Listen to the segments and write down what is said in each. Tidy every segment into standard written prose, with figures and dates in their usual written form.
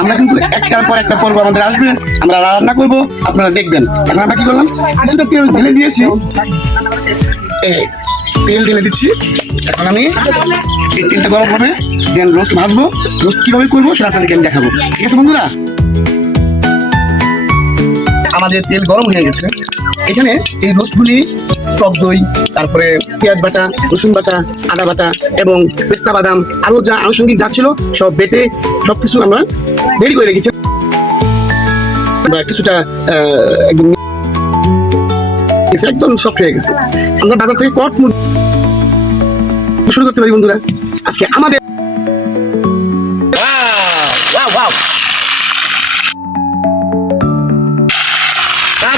আমরা কিন্তু একটার পর একটা পর্ব আমাদের আসবে, আমরা রান্না করবো, আপনারা দেখবেন। এখন আমরা কি করলাম, কিছুটা তেল ঢেলে দিয়েছি, তেল ঢেলে দিচ্ছি। এখন আমি এই তেলটা গরম হবে, দেন রোস্ট ভাজবো। রোস্ট কিভাবে করবো সেটা আপনাদেরকে আমি দেখাবো, ঠিক আছে বন্ধুরা? আমাদের তেল গরম হয়ে গেছে। এখানে এই রোস্টগুলি, টক দই, তারপরে পেঁয়াজ বাটা, রসুন বাটা, আদা বাটা এবং পেস্তা বাদাম আরও যা আনুষঙ্গিক যা ছিল সব বেটে সবকিছু আমরা রেডি করে রেখেছি। কিছুটা একদম সফট হয়ে গেছে। আমরা বাজার থেকে কট শুরু করতে পারি বন্ধুরা আজকে আমাদের।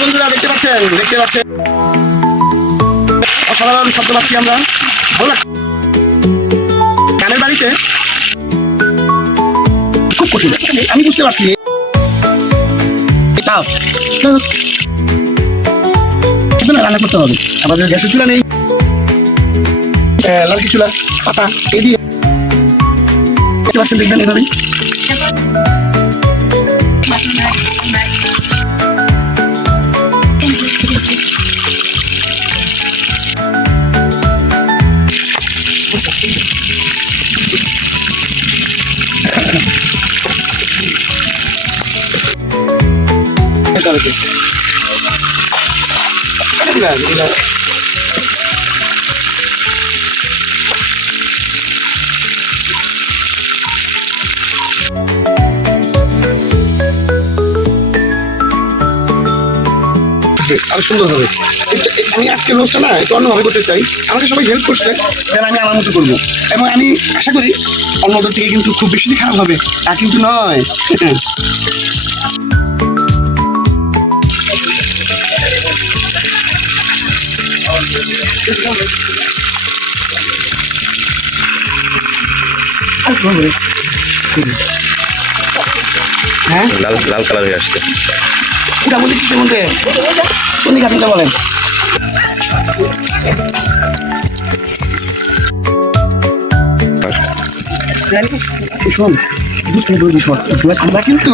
বন্ধুরা দেখতে পাচ্ছেন অসাধারণ শব্দ পাচ্ছি আমরা, ভালো লাগছে। গানের বাড়িতে খুব কঠিন, আমি বুঝতে পারছি। রান্না করতে হবে, আমাদের গ্যাসের চুলা নেই, লালকি চুলা পাতা এই দিয়ে দেখতে পাচ্ছেন, দেখবেন এভাবেই। আরো সুন্দর হবে। আমি আজকে রোস্টটা না একটু অন্যভাবে করতে চাই, আমাকে সবাই হেল্প করছে, দেন আমি আমার মতো করবো। এবং আমি আশা করি অন্যদের থেকে কিন্তু খুব বেশি খারাপ হবে, তা কিন্তু নয়। হ্যাঁ, লাল লাল কালার হয়ে আসছে। এটা বলি কিসের মধ্যে কোন দিকে আপনি বলেন? শোন, আমরা কিন্তু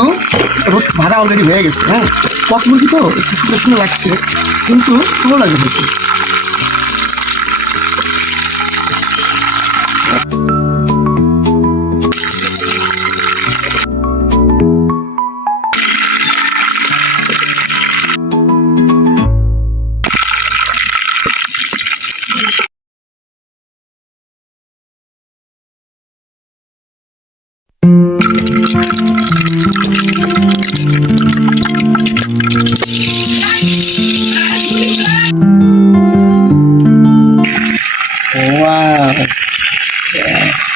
রোস্ট ভাড়া অলরেডি হয়ে গেছে। হ্যাঁ, কক মুরগি তো একটু সুন্দর সুন্দর লাগছে, কিন্তু ভালো লাগবে দেখতে।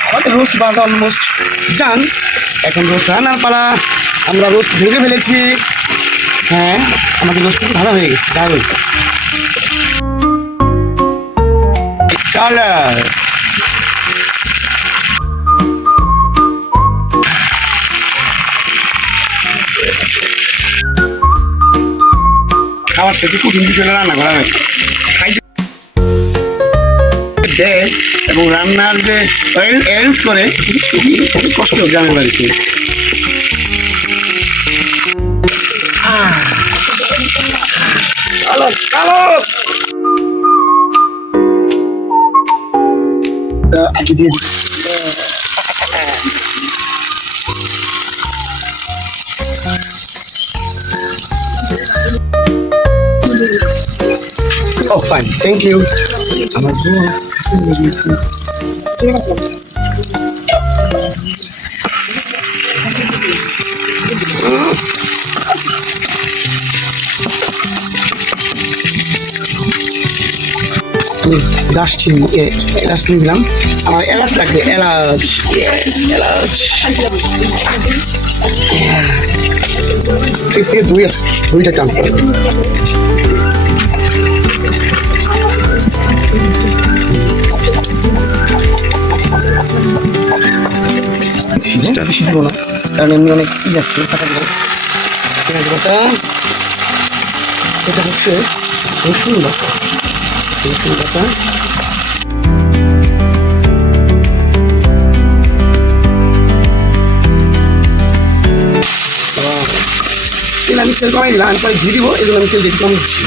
আমাদের রোস্ট বাঁধা অলমোস্ট ডান। এখন রোস্ট রান্নার পালা। আমরা রোস্ট ভেজে ফেলেছি। হ্যাঁ, আমাদের রোস্ট কিন্তু ভালো হয়ে গেছে, দারুণ কালার। খাওয়ার সাথে খুব হিন্দি চলে রান্না করা হয় এবং রান্নার যে অ্যারেঞ্জ করে খুবই কষ্ট গ্রামের বাড়িতে। আগে দিয়ে ও ফাইন, থ্যাংক ইউ। আমার দারচিনি দারচিনি দিলাম, আমার এলাচ লাগবে, এলাচ এলাচ ফ্রিজ থেকে দই আছে, দইটা কাম করে বেশি দিব না, কারণ এমনি অনেক ই যাচ্ছে। পেঁয়াজ বাটা, এটা হচ্ছে রসুন বাটা, রসুন বাটা, তেল আমি তেল কমাই দিলাম, আমি পরে দিয়ে দিব, এগুলো আমি তেল দেখে কম দিচ্ছি,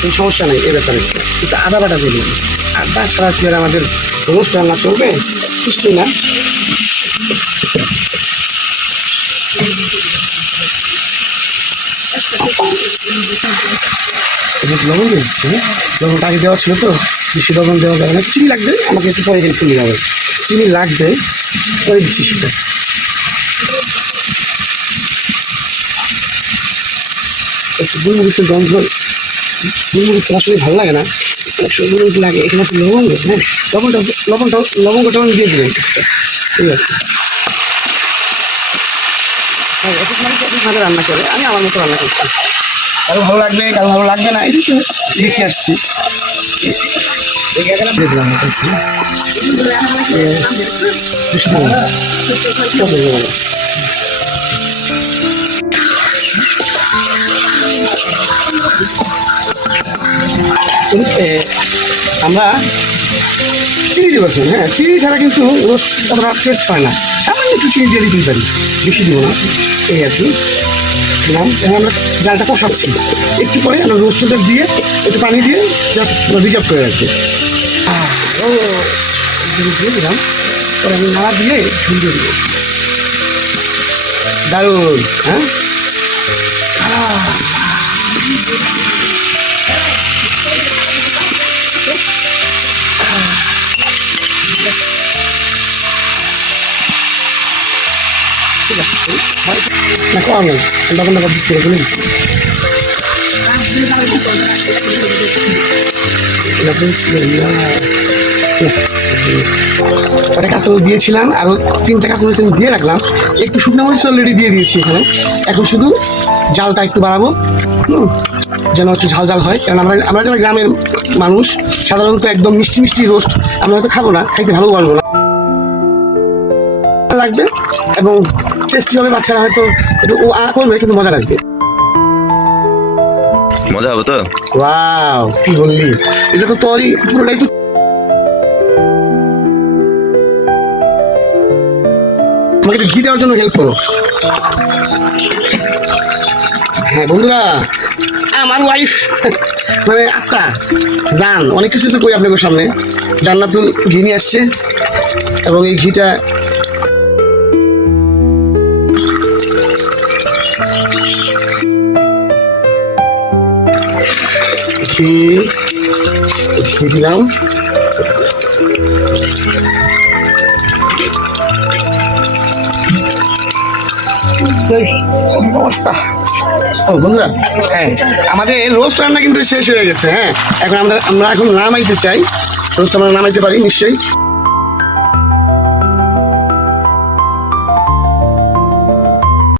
কোনো সমস্যা নেই এ ব্যাপারে। কিন্তু আদা বাটা দিয়ে দিলাম, আদা ছাড়া কি আর আমাদের রোস্ট রান্না চলবে? কিছুই না। লবণ দিচ্ছি, লবণটা আগে দেওয়া ছিল তো, বেশি লবণ দেওয়া যাবে না। চিনি লাগবে, আমাকে একটু পরে চিনি হবে, চিনি লাগবে, পরে দিচ্ছি সেটা। একটু গোলমরিচের গন্ধ, গোলমরিচ আসলে ভালো লাগে না, গোলমরিচ লাগে। এখানে আছে লবঙ্গ, হ্যাঁ লবঙ্গটা আমি দিয়ে দিলাম, ঠিক আছে। ভাবে রান্না করে, আমি আমার মতো রান্না করছি, কারো ভালো লাগবে কারো ভালো লাগবে না, এটা তো দেখে আসছি। আমরা চিনি দিব, হ্যাঁ চিনি ছাড়া কিন্তু রোস্ট আমরা টেস্ট পাই না, সামান্য একটু চিনি দিয়ে দিতেই পারি, বেশি দিব না, এই আর কি। আমরা ডালটা কষাচ্ছি, একটু পরে আমরা রোস্টটা দিয়ে একটু পানি দিয়ে জাস্ট রিজার্ভ করে রাখছি। দিয়ে দিলাম, পরে আমি নাড়া দিয়ে ঝুল দিয়ে দিব, দারুণ। হ্যাঁ না কম নেই, তখন না দিচ্ছি, বলে দিচ্ছি একটা কাঁচামরিচ দিয়েছিলাম, আরও 3টা কাঁচামরিচ আমি দিয়ে রাখলাম, একটু শুকনো মরিচ অলরেডি দিয়ে দিয়েছি এখানে। এখন শুধু জালটা একটু বাড়াবো, যেন একটু ঝাল ঝাল হয়, কারণ আমরা যারা গ্রামের মানুষ সাধারণত একদম মিষ্টি মিষ্টি রোস্ট আমরা হয়তো খাবো না, খাইতে ভালো পারবো না লাগবে, এবং টেস্টি হবে, বাচ্চারা হয়তো একটু ও করবে, কিন্তু মজা লাগবে, মজা হবে তো। ওয়াও কি বললি, এটা তো তোরই পুরোটাই তো। আমাকে একটু ঘি দেওয়ার জন্য হেল্প করো। হ্যাঁ বন্ধুরা, আমার ওয়াইফ মানে আত্মা জান অনেক কিছু তো কই আপনাদের সামনে, জান্নাতুল ঘি নিয়ে আসছে, এবং এই ঘিটা ঘি দিলাম, অবস্থা। ও বন্ধুরা, হ্যাঁ আমাদের রোস্ট রান্না কিন্তু শেষ হয়ে গেছে। হ্যাঁ এখন আমরা এখন নামাইতে চাই, রোস্ট আমরা নামাইতে পারি নিশ্চয়ই।